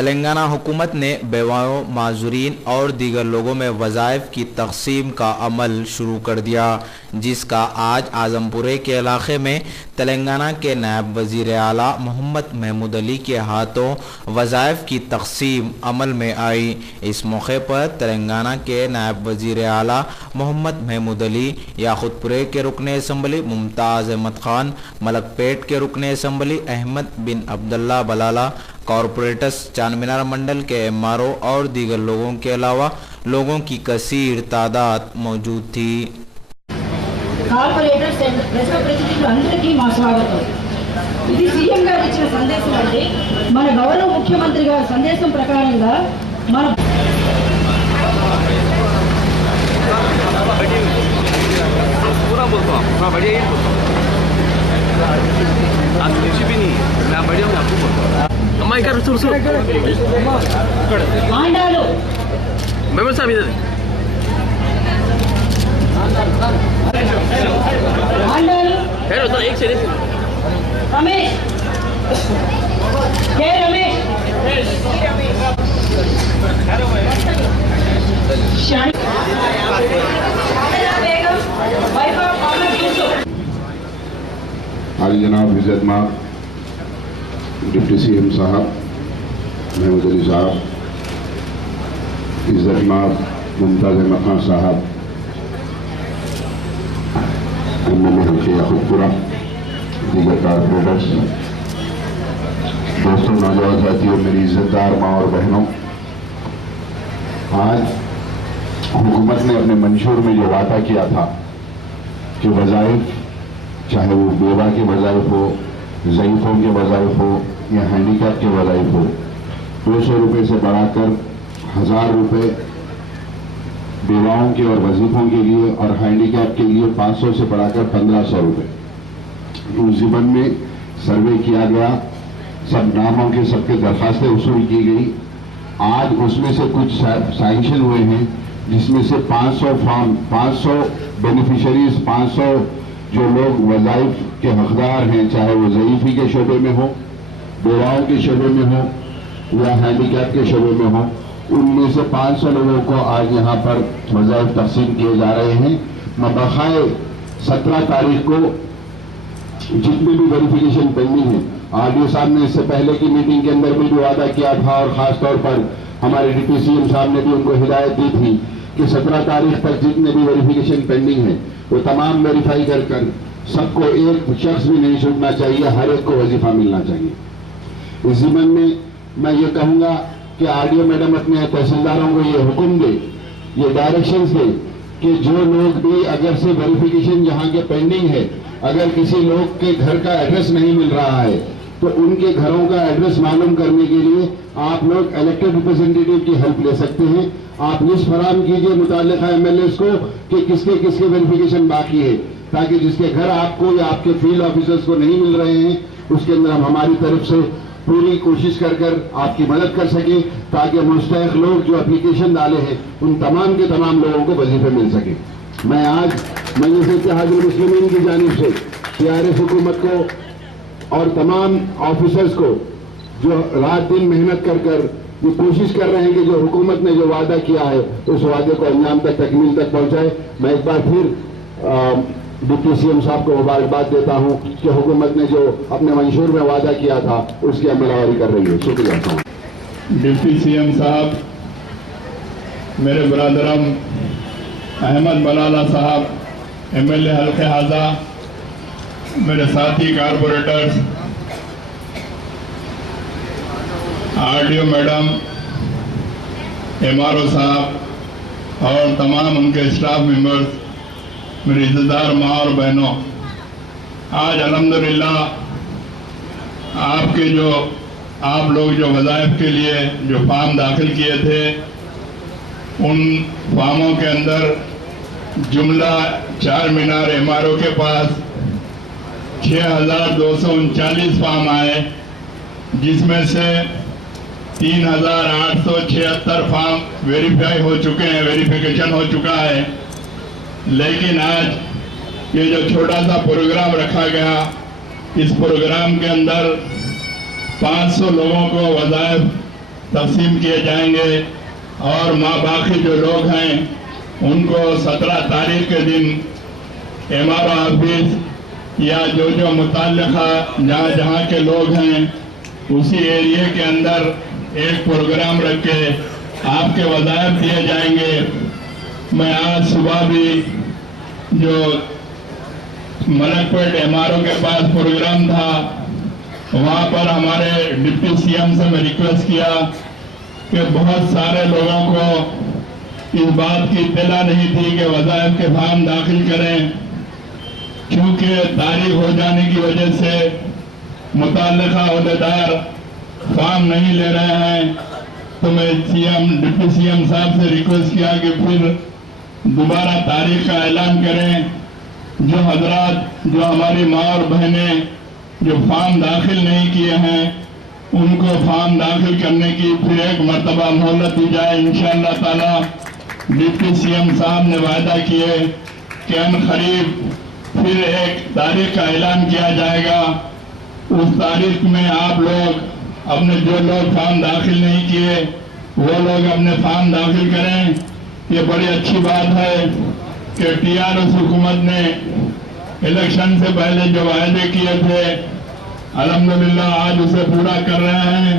تلنگانہ حکومت نے بیواؤں، معذورین اور دیگر لوگوں میں وظائف کی تقسیم کا عمل شروع کر دیا، جس کا آج اعظم پورے کے علاقے میں تلنگانہ کے نائب وزیر اعلیٰ محمد محمود علی کے ہاتھوں وظائف کی تقسیم عمل میں آئی۔ اس موقع پر تلنگانہ کے نائب وزیر اعلیٰ محمد محمود علی، یاقوت پورے کے رکن اسمبلی ممتاز احمد خان، ملک پیٹ کے رکن اسمبلی احمد بن عبداللہ بلالہ، کارپوریٹرز چار مینار منڈل کے ایم آر او اور دیگر لوگوں کے علاوہ لوگوں کی کثیر تعداد موجود تھی۔ కార్పొరేటర్స్ అండ్ ప్రజాప్రతినిధులు అందరికీ మా స్వాగతం। ఇది సీఎం గారు ఇచ్చిన సందేశం అంటే మన గౌరవ ముఖ్యమంత్రి గారి సందేశం ప్రకారంగా మన ఆండాలు रमेश के रमेश आज जनाब इज़्ज़त माब डिप्टी सीएम साहब महमूद अली साहब, इज़्ज़त माब मुमताज़ अहमद खान साहब, एमएलए हल्के याकूतपुरा, दीगर कारपोरेटर्स, दोस्तों, नौजवान साथियों, मेरी इज्जतदार माँ और बहनों, आज हुकूमत ने अपने मंशूर में जो वादा किया था कि वज़ाइफ, चाहे वो बेवा के वज़ाइफ हो, ज़ईफ़ों के वज़ाइफ हो या हैंडीकैप के वज़ाइफ हो, 200 रुपये से बढ़ाकर 1000 रुपये बेवाओं के और वजीफों के लिए और हैंडीकैप के लिए 500 से बढ़ाकर 1500 रुपये। उस ज़िमन में सर्वे किया गया, सब नामों के सबके दरखास्तें वसूल की गई। आज उसमें से कुछ सैंक्शन हुए हैं, जिसमें से 500 बेनिफिशरीज, 500 जो लोग वज़ाइफ के हकदार हैं, चाहे वो ज़ईफ़ी के शोबे में हो, बेवाओं के शोबे में हो या हैंडीकैप के शोबे में हो, उनमें से 500 लोगों को आज यहाँ पर वज़ाइफ तक़सीम किए जा रहे हैं। मबख़ाए 17 तारीख को जितने भी वेरिफिकेशन पेंडिंग है, आरडीओ साहब ने इससे पहले की मीटिंग के अंदर भी जो वादा किया था और ख़ास तौर पर हमारे डिप्टी सीएम साहब ने भी उनको हिदायत दी थी कि 17 तारीख तक जितने भी वेरिफिकेशन पेंडिंग है वो तमाम वेरीफाई कर सबको, एक शख्स भी नहीं छूटना चाहिए, हर एक को वजीफा मिलना चाहिए। इस ज़िमन में मैं ये कहूँगा कि आरडीओ मैडम अपने तहसीलदारों को ये हुक्म दे, ये डायरेक्शंस दे कि जो लोग भी अगर से वेरिफिकेशन जहाँ के पेंडिंग है, अगर किसी लोग के घर का एड्रेस नहीं मिल रहा है तो उनके घरों का एड्रेस मालूम करने के लिए आप लोग इलेक्टेड रिप्रेजेंटेटिव की हेल्प ले सकते हैं। आप लिस्ट फराहम कीजिए मुताल्लिक़ा एमएलएस को कि किसके किसके वेरिफिकेशन बाकी है, ताकि जिसके घर आपको या आपके फील्ड ऑफिसर्स को नहीं मिल रहे हैं उसके अंदर हम हमारी तरफ से पूरी कोशिश कर आपकी मदद कर सके, ताकि मुस्तहिक़ लोग जो एप्लीकेशन डाले हैं उन तमाम के तमाम लोगों को वजीफे मिल सके। मैं आज मजलिस इत्तेहादुल मुस्लिमीन की जानिब से टीआरएस हुकूमत को और तमाम ऑफिसर्स को जो रात दिन मेहनत कर ये कोशिश कर रहे हैं कि जो हुकूमत ने जो वादा किया है उस वादे को अंजाम तक, तकमील तक पहुँचाए। मैं एक बार फिर डिप्टी सीएम साहब को मुबारकबाद देता हूँ कि हुकूमत ने जो अपने मंशूर में वादा किया था उसकी अमलवारी कर रही है। शुक्रिया। डिप्टी सीएम साहब, मेरे बरादरम अहमद बलाला साहब, एमएलए हल्के हाजा, मेरे साथी कारपोरेटर्स, आरडीओ मैडम, एमआरओ साहब और तमाम उनके स्टाफ मेंबर्स, मेरी इज़्ज़तदार माँ और बहनों, आज अल्हम्दुलिल्लाह आप लोग जो वज़ाइफ के लिए जो फॉर्म दाखिल किए थे, उन फॉर्मों के अंदर जुमला चार मीनार एमआरओ के पास 6239 फॉर्म आए, जिसमें से 3876 फॉर्म वेरीफाई हो चुके हैं, वेरिफिकेशन हो चुका है। लेकिन आज ये जो छोटा सा प्रोग्राम रखा गया, इस प्रोग्राम के अंदर 500 लोगों को वज़ाइफ तकसीम किए जाएंगे और बाकी जो लोग हैं उनको 17 तारीख के दिन एमआरओ ऑफिस या जो मुताल्लिका जहाँ के लोग हैं उसी एरिया के अंदर एक प्रोग्राम रख के आपके वज़ाइफ दिए जाएंगे। मैं आज सुबह भी जो मलकपेट एमआरओ के पास प्रोग्राम था वहाँ पर हमारे डिप्टी सीएम से मैं रिक्वेस्ट किया कि बहुत सारे लोगों को इस बात की इत्तला नहीं थी कि वज़ाइफ के फॉर्म दाखिल करें, क्योंकि तारीख हो जाने की वजह से मुताल्लिका अहदेदार फॉर्म नहीं ले रहे हैं। तो मैं डिप्टी सीएम साहब से रिक्वेस्ट किया कि फिर दोबारा तारीख का ऐलान करें। जो हजरात जो हमारी माँ और बहनें जो फॉर्म दाखिल नहीं किए हैं उनको फॉर्म दाखिल करने की फिर एक मरतबा मोहलत दी जाए। इंशाअल्लाह ताला डिप्टी सीएम साहब ने वायदा किए कि अनकरीब फिर एक तारीख का ऐलान किया जाएगा। उस तारीख में आप लोग अपने जो लोग फॉर्म दाखिल नहीं किए वो लोग अपने फॉर्म दाखिल करें। ये बड़ी अच्छी बात है कि टीआरएस हुकूमत ने इलेक्शन से पहले जो वायदे किए थे अल्हम्दुलिल्लाह आज उसे पूरा कर रहे हैं।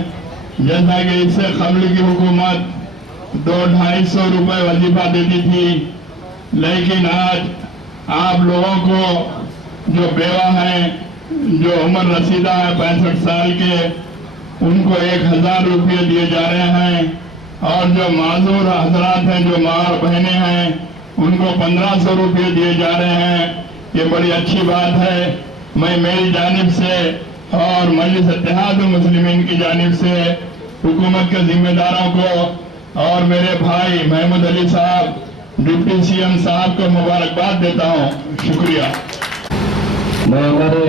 जैसा कि इससे कबल की हुकूमत 200-250 रुपये वजीफा देती थी, लेकिन आज आप लोगों को जो बेवा हैं जो उम्र रसीदा है 65 साल के उनको 1000 रुपये दिए जा रहे हैं और जो माजूर हजरात हैं जो माँ और बहनें हैं उनको 1500 रुपये दिए जा रहे हैं। ये बड़ी अच्छी बात है। मैं मेरी जानिब से और मजलिस इत्तेहाद मुस्लिमीन की जानिब से हुकूमत के जिम्मेदारों को और मेरे भाई महमूद अली साहब डिप्टी सीएम साहब को मुबारकबाद देता हूँ। शुक्रिया। मैं हमारे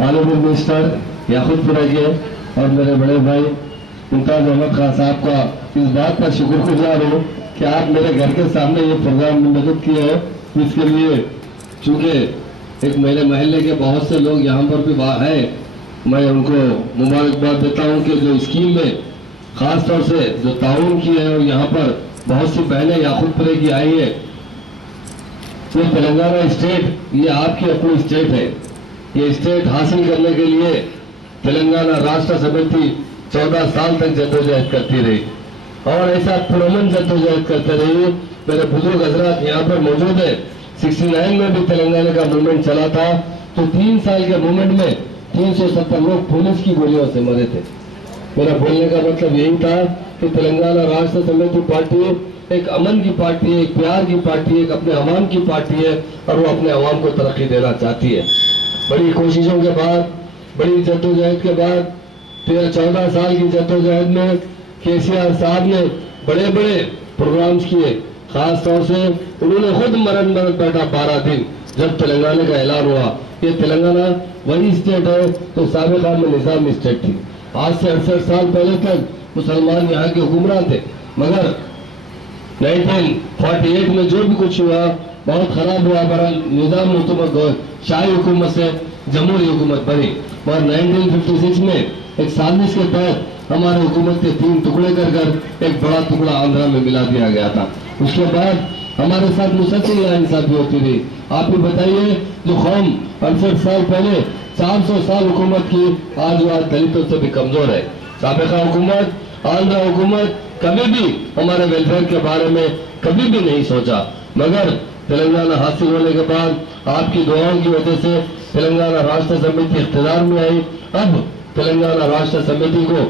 ऑनरेबल मिनिस्टर याकूब जी और मेरे बड़े भाई मुमताज अहमद खान साहब का इस बात का शुक्रगुजार हूँ कि आप मेरे घर के सामने ये प्रोग्राम मुनक़िद किए हैं। इसके लिए चूँकि एक मेरे महल्ले के बहुत से लोग यहाँ पर भी हैं, मैं उनको मुबारकबाद देता हूँ कि जो स्कीम में ख़ास तौर से जो ताउन की है और यहाँ पर बहुत सी बहनें याकूबपुरे की आई है। ये तेलंगाना स्टेट ये आपकी अपनी स्टेट है। ये स्टेट हासिल करने के लिए तेलंगाना राष्ट्र समिति 14 साल तक जद्दोजहद करती रही और ऐसा पुरअमन जद्दोजहद करते रही। मेरे बुजुर्ग हजरात यहाँ पर मौजूद है। 69 में भी तेलंगाना का मूवमेंट चला था तो 3 साल के मूवमेंट में 370 लोग पुलिस की गोलियों से मरे थे। मेरा बोलने का मतलब यही था कि तेलंगाना राष्ट्र समिति पार्टी एक अमन की पार्टी है, एक प्यार की पार्टी है, एक अपने अवाम की पार्टी है और वो अपने अवाम को तरक्की देना चाहती है। बड़ी कोशिशों के बाद, बड़ी जद्दोजहद के बाद 13-14 साल की जद्दोजहद में केसीआर साहब ने बड़े बड़े प्रोग्राम्स किए। खास तौर से उन्होंने खुद मरण बैठा 12 दिन जब तेलंगाना का ऐलान हुआ। ये तेलंगाना वही स्टेट है तो साबिक़ा में निज़ाम स्टेट थी। आज से 68 साल पहले तक मुसलमान यहाँ के हुक्मरान थे, मगर 1948 में जो भी कुछ हुआ बहुत खराब हुआ। बहरहाल निज़ाम हुकूमत शाही हुकूमत से जमहूरी हुकूमत बनी और 1956 में एक साजिश के तहत हमारे हुकूमत के 3 टुकड़े कर एक बड़ा टुकड़ा आंध्रा में मिला दिया गया था। उसके बाद हमारे साथ मुसलसल नाइंसाफी होती रही। आप भी बताइए, जो कौम 68 साल पहले 400 साल हुकूमत की आज वो दलितों से भी कमजोर है। साबिक़ा हुकूमत, आंध्रा हुकूमत कभी भी हमारे वेलफेयर के बारे में कभी भी नहीं सोचा, मगर तेलंगाना हासिल होने के बाद आपकी दुआओं की वजह से तेलंगाना राष्ट्र समिति इख्तियार में आई। अब तेलंगाना राष्ट्र समिति को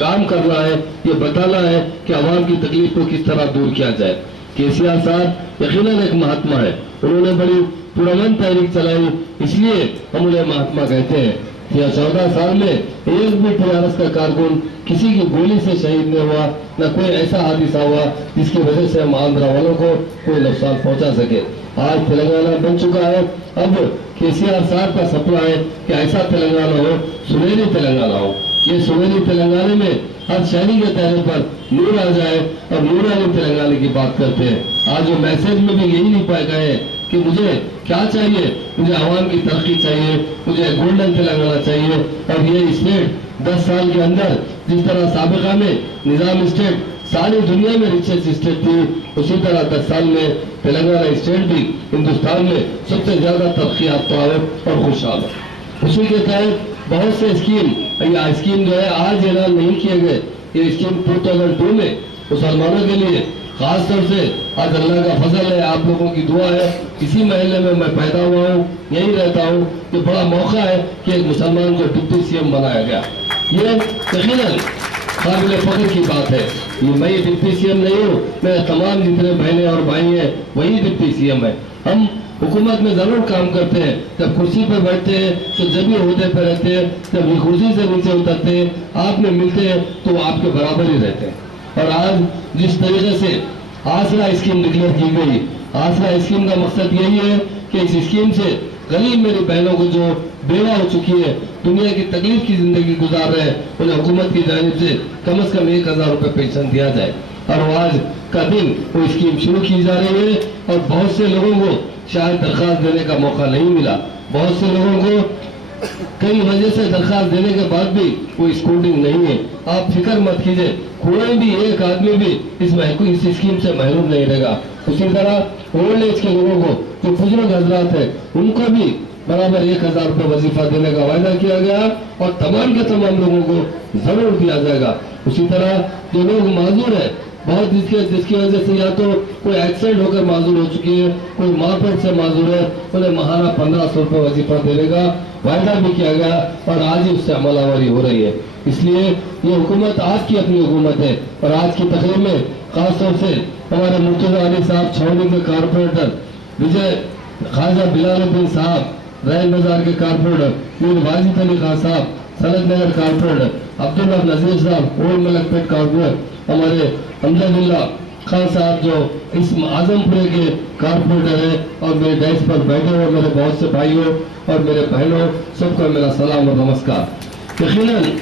काम करना है, ये बताना है कि आवाम की तकलीफ को किस तरह दूर किया जाए। केसीआर साहब यकीनन एक महात्मा है, उन्होंने बड़ी पुरअमन तहरीक चलाई, इसलिए हम उन्हें महात्मा कहते हैं। या 14 साल में एक भी टीआरएस का कारकुन किसी की गोली से शहीद नहीं हुआ, न कोई ऐसा हादसा हुआ जिसकी वजह से हम आंध्रा वालों को कोई नुकसान पहुंचा सके। आज तेलंगाना बन चुका है। अब केसीआर साहब का सपना है कि ऐसा तेलंगाना हो, सुनहरी तेलंगाना हो। ये सुनहरी तेलंगाना में हर शहरी के चेहरे पर नूर आ जाए और नूरानी तेलंगाना की बात करते हैं। आज जो मैसेज में भी यही नहीं पाए गए कि मुझे क्या चाहिए, मुझे आवाम की तरक्की चाहिए, मुझे गोल्डन तेलंगाना चाहिए और ये स्टेट 10 साल के अंदर जिस तरह साबिका में निज़ाम स्टेट सारी दुनिया में रिचेस्ट स्टेट थी, उसी तरह 10 साल में तेलंगाना स्टेट भी हिंदुस्तान में सबसे ज्यादा तरक्की याफ्ता और खुशहाल है। उसी के तहत बहुत से स्कीम जो है आज ऐलान नहीं किए गए। ये स्कीम 2002 में मुसलमानों के लिए खास तौर से आज अल्लाह का फजल है, आप लोगों की दुआ है, इसी महल्ले में मैं पैदा हुआ हूँ, यहीं रहता हूँ, ये बड़ा मौका है कि एक मुसलमान को डिप्टी सीएम बनाया गया। ये यकीनन काबिल फख्र की बात है। ये मैं डिप्टी सीएम नहीं हूँ, मेरे तमाम जितने बहनें और भाई हैं वही डिप्टी सीएम है। हम हुकूमत में जरूर काम करते हैं, जब कुर्सी पर बैठते हैं तो जब भी ओहदे पर रहते हैं, जब ये कुर्सी से नीचे उतरते हैं, आप में मिलते हैं तो वो आपके बराबर ही रहते हैं। और आज जिस तरीके से आसरा स्कीम डिक्लेयर की गई, आसरा स्कीम का मकसद यही है कि इस स्कीम से गरीब मेरी बहनों को जो बेवा हो चुकी है, दुनिया की तकलीफ की जिंदगी गुजार रहे हैं, उन्हें हुकूमत की जानिब से कम 1000 रुपये पेंशन दिया जाए। और वो आज का दिन वो स्कीम शुरू की जा रही है और बहुत से लोगों को शायद दरख्वास्त देने का मौका नहीं मिला। बहुत से लोगों को कई वजह से दरख्वास्त देने के बाद भी कोई स्कूलिंग नहीं है। आप फिक्र मत कीजिए, कोई भी एक आदमी भी इस स्कीम से महरूम नहीं रहेगा। उसी तरह ओल्ड एज के लोगों को जो बुजुर्ग हजरात है उनको भी बराबर 1000 रुपये वजीफा देने का वायदा किया गया और तमाम के तमाम लोगों को जरूर दिया जाएगा। उसी तरह जो लोग माजूर है, बहुत जिसकी वजह से या तो कोई एक्सीडेंट होकर माजूर हो चुकी है, कोई मारपीट से माजूर है, उन्हें महाना 1500 रुपये वजीफा देने का वायदा भी किया गया और आज ही उससे अमलावरी हो रही है। इसलिए ये हुकूमत आपकी अपनी हुकूमत है और आज की तकरीब में खास तौर से हमारे मुर्तजा अली साहब छावनी के कारपोरेटर, विजय ख्वाजा बिलालुद्दीन साहब रैन बाजार के कारपोरेटर, मीर वाजिद अली खान साहब सनत नगर कारपोरेटर, अब्दुल्ला नजीर साहब ओल्ड मलकपेट कारपोरेटर, हमारे अमजदुल्ला खान साहब जो इस आजमपुरे के कारपोरेटर है और मेरे डेस्क पर बैठे हुए मेरे बहुत से भाइयों और मेरे बहनों, सबको मेरा सलाम और नमस्कार। यकीनन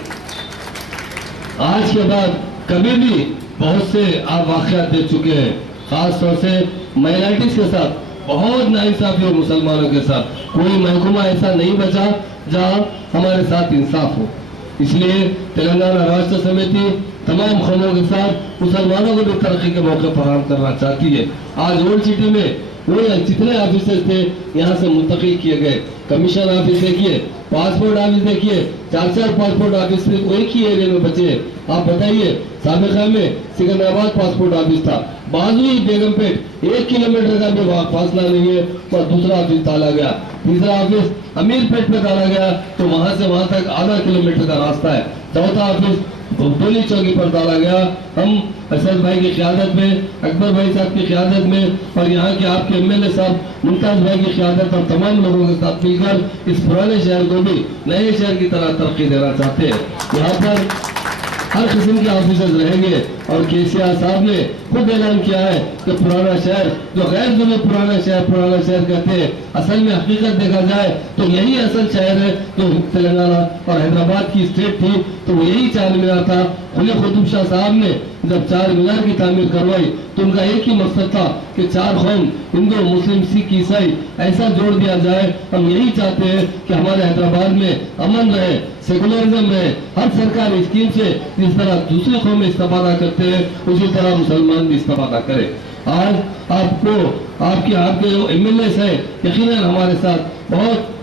आज के बाद कभी भी बहुत से आप वाक़यात देख चुके हैं, खास तौर से माइनॉरिटीज के साथ बहुत नाइंसाफी और मुसलमानों के साथ कोई महकमा ऐसा नहीं बचा जहां हमारे साथ इंसाफ हो। इसलिए तेलंगाना राष्ट्र समिति तमाम कौमों के साथ मुसलमानों को भी तरक्की के मौके फराहम करना चाहती है। आज ओल्ड सिटी में वो जितने ऑफिसर्स थे यहाँ से मुंतकिल किए गए। कमीशन ऑफिस देखिए, पासपोर्ट ऑफिस देखिए, 4 पासपोर्ट ऑफिस एक ही एरिया में बचे। आप बताइए, साबिका में सिकंदराबाद पासपोर्ट ऑफिस था, बाजुई बेगमपेट 1 किलोमीटर का भी फासला नहीं है, और दूसरा ऑफिस डाला गया। तीसरा ऑफिस अमीरपेट पे डाला गया तो वहां से वहां तक आधा किलोमीटर का रास्ता है। चौथा ऑफिस डोली चौकी पर डाला गया। हम असद भाई की क़यादत में, अकबर भाई साहब की क़यादत में और यहाँ के आपके MLA साहब मुमताज भाई की क़यादत और तमाम लोगों के साथ मिलकर इस पुराने शहर को भी नए शहर की तरह तरक्की देना चाहते हैं। यहाँ पर हर किस्म के ऑफिसर्स रहेंगे और केसीआर साहब ने खुद ऐलान किया है कि पुराना शहर, जो गैर जुमे पुराना शहर कहते हैं, असल में हकीकत देखा जाए तो यही असल शहर है। जो तेलंगाना और हैदराबाद की स्टेट थी तो वो यही चार मीनार था। कुली कुतुब शाह साहब ने जब 4 मीनार की तामीर करवाई तो उनका एक ही मकसद था कि 4 कौम, हिंदू, मुस्लिम, सिख, ईसाई ऐसा जोड़ दिया जाए। हम यही चाहते हैं कि हमारे हैदराबाद में अमन रहे, सेकुलरिज्म रहे। हर सरकारी स्कीम से जिस तरह दूसरी कौमें इस्तेफादा करते हैं उसी तरह मुसलमान भी इस्तेफादा करें। आज आपको आपके जो MLAs हैं यकीनन हमारे साथ बहुत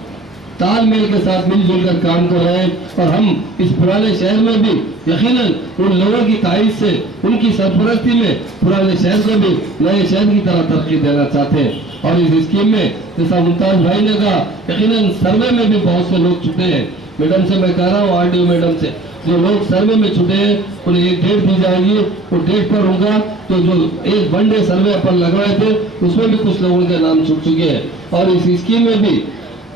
तालमेल के साथ मिलजुल कर काम कर रहे हैं और हम इस पुराने शहर में भी यकीनन उन लोगों की तारीफ से, उनकी सरपरस्ती में पुराने शहर को भी नए शहर की तरह तरक्की देना चाहते हैं। और इस स्कीम में जैसा मुमताज भाई ने कहा, यकीनन सर्वे में भी बहुत से लोग छुटे हैं। मैडम से मैं कह रहा हूँ, RDO मैडम से, जो लोग सर्वे में छुटे हैं उन्हें एक डेट दी जाएगी। वो डेट पर होगा तो जो एक 1 डे सर्वे अपन लगवाए थे उसमें भी कुछ लोगों के नाम छूट चुके हैं। और इस स्कीम में भी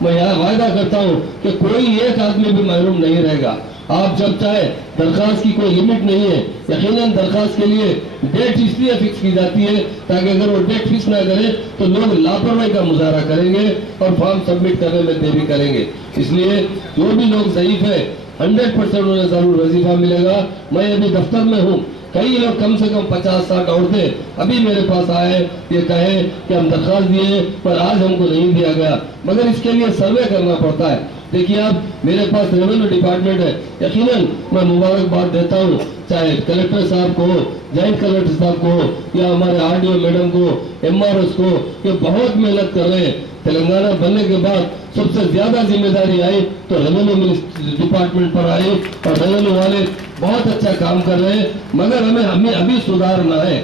मैं यहाँ वायदा करता हूँ कि कोई एक आदमी भी महरूम नहीं रहेगा। आप जब चाहे, दरखास्त की कोई लिमिट नहीं है। यकीनन दरखास्त के लिए डेट इसलिए फिक्स की जाती है ताकि अगर वो डेट फिक्स ना करे तो लोग लापरवाही का मुजाहरा करेंगे और फॉर्म सबमिट करने में देरी करेंगे। इसलिए जो भी लोग ज़ईफ है 100% उन्हें जरूर वजीफा मिलेगा। मैं अभी दफ्तर में हूँ, कई लोग कम से कम 50-60 औरतें अभी मेरे पास आए, ये कहे कि हम दरखास्त दिए पर आज हमको नहीं दिया गया, मगर इसके लिए सर्वे करना पड़ता है। देखिए आप, मेरे पास रेवेन्यू डिपार्टमेंट है, यकीनन मैं मुबारकबाद देता हूँ, चाहे कलेक्टर साहब को, जॉइंट कलेक्टर साहब को, या हमारे आरडीओ मैडम को, एमआरओ को, ये बहुत मेहनत कर रहे हैं। तेलंगाना बनने के बाद सबसे ज्यादा जिम्मेदारी आई तो रेवेन्यू डिपार्टमेंट पर आई, और रेवेन्यू वाले बहुत अच्छा काम कर रहे हैं, मगर हमें अभी सुधारना है।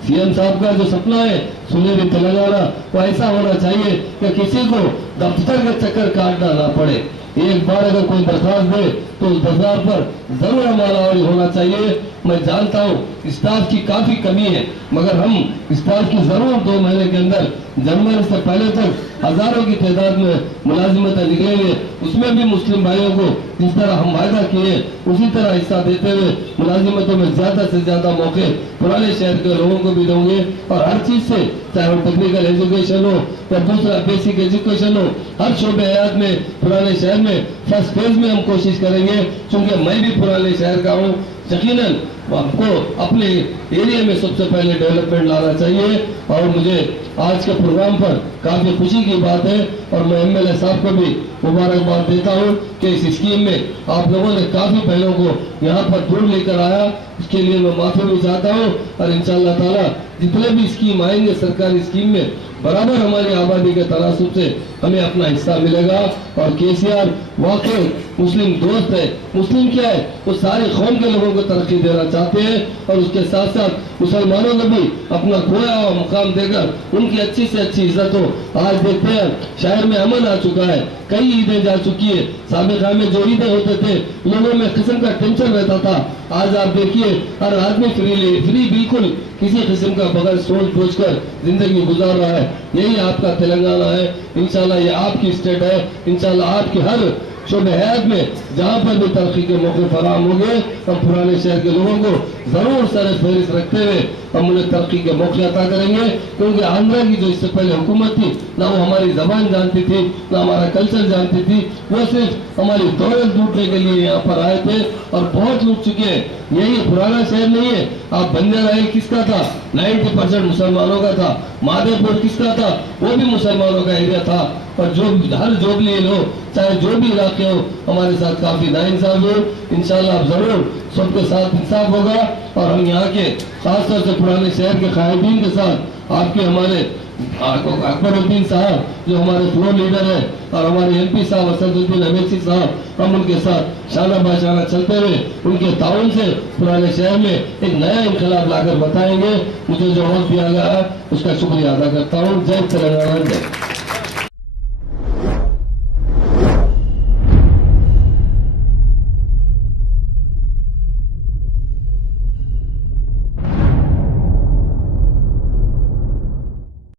सीएम साहब का जो सपना है सुनहरी तेलंगाना, वो ऐसा होना चाहिए कि किसी को दफ्तर का चक्कर काटना ना पड़े। एक बार अगर कोई दरखास्त दे तो उस दरखास्त पर जरूर अमलवारी होना चाहिए। मैं जानता हूँ स्टाफ की काफी कमी है, मगर हम स्टाफ की जरूर 2 महीने के अंदर जनवरी से पहले तक हजारों की तादाद में मुलाजिमतें निकलेंगे। उसमें भी मुस्लिम भाइयों को जिस तरह हम वायदा किए उसी तरह हिस्सा देते हुए मुलाजिमतों में ज्यादा से ज्यादा मौके पुराने शहर के लोगों को भी देंगे। और हर चीज से, चाहे वो टेक्निकल एजुकेशन हो या दूसरा बेसिक एजुकेशन हो, हर शोबे हयात में पुराने शहर में फर्स्ट फेज में हम कोशिश करेंगे। क्योंकि मैं भी पुराने शहर का हूँ, यकीनन आपको अपने एरिया में सबसे पहले डेवलपमेंट लाना चाहिए। और मुझे आज के प्रोग्राम पर काफी खुशी की बात है, और मैं एमएलए साहब को भी मुबारकबाद देता हूँ कि इस स्कीम में आप लोगों ने काफी बहनों को यहाँ पर दूर लेकर आया, इसके लिए मैं माफी भी चाहता हूँ। और इंशाअल्लाह ताला जितने भी स्कीम आएंगे सरकारी स्कीम में, बराबर हमारी आबादी के तनासुब से हमें अपना हिस्सा मिलेगा। और केसीआर वाकई मुस्लिम दोस्त है। मुस्लिम क्या है, वो सारे कौम के लोगों को तरक्की देना चाहते हैं, और उसके साथ साथ मुसलमानों को भी अपना खोया हुआ मुकाम देकर उनकी अच्छी से अच्छी इज्जत हो। आज देखते हैं शहर में अमन आ चुका है, कई ईदें जा चुकी है। साबिक़ा में जो ईदें होते थे लोगों में किस्म का टेंशन रहता था, आज आप देखिए हर आदमी फ्री बिल्कुल किसी किस्म का बगैर सोच सोच कर जिंदगी गुजार रहा है। यही आपका तेलंगाना है। इंशाल्लाह ये आपकी स्टेट है। इंशाल्लाह आपकी हर शोबे हयात में जहाँ पर भी तरक्की के मौके फराहम होंगे, हम पुराने शहर के लोगों को जरूर सर फहरिस्त रखते हुए हम उन्हें तरक्की के मौके अता करेंगे। क्योंकि आंध्रा की जो इससे पहले हुकूमत थी, ना वो हमारी जबान जानती थी, ना हमारा कल्चर जानती थी, वो सिर्फ हमारी दौलत लूटने के लिए यहाँ पर आए थे और बहुत लूट चुके हैं। यही पुराना शहर नहीं है। आप बंजारा हिल किसका था? 90% मुसलमानों का था। माधेपुर किसका था? वो भी मुसलमानों का एरिया था। और जो हर जोबली हो, चाहे जो भी इलाके हो, हमारे साथ काफी नाइंसाफ हो। इंशाल्लाह आप जरूर सबके साथ इंसाफ होगा। और हम यहाँ के खासतौर से पुराने शहर के कायदीन के साथ आपके हमारे अकबरुद्दीन साहब जो हमारे फ्लोर लीडर है, और हमारे एमपी साहब असदुद्दीन अवैसी साहब, हम उनके साथ शाना बाशाना चलते हुए उनके ताउन से पुराने शहर में एक नया इनकलाब लाकर बताएंगे। मुझे जो वक्त दिया गया है उसका शुक्रिया अदा करता हूँ। जय तेलंगाना।